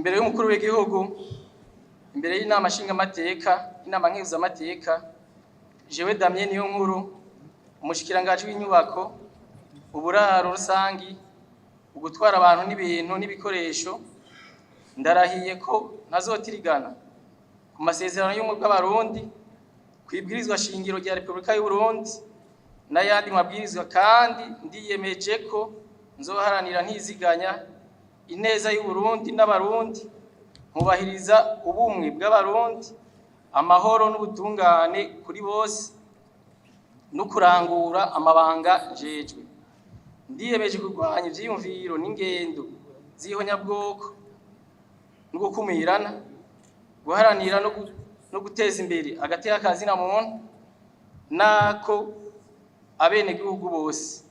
imbere y'umukuru w'igihugu, imbere y'inama nshingamateka, inama nkenguzamateka, jewe Damien Niyonkuru, umushikiranganji w'inyubako, uburaro rusangi, gutwara abantu n'ibintu n'ibikoresho, ndarahiye ko ntazotirigana ku masezerano y'ubumwe bw'abarundi, kwibwirizwa shingiro rya Repubulika y'u Burundi n'ayandi mabwirizwa, kandi ndiyemeje ko nzoharanira ntiziganya ineza y'u Burundi n'abarundi, nkubahiriza ubumwe bw'abarundi, amahoro n'ubutungane kuri bose, no kurangura amabanga njejwe. Ndiyemeje kurwanya ivyiyumviro n'ingendo z'ihonyabwoko no gukumirana, guharanira no guteza imbere agateka kazina muntu nako abenegihugu bose.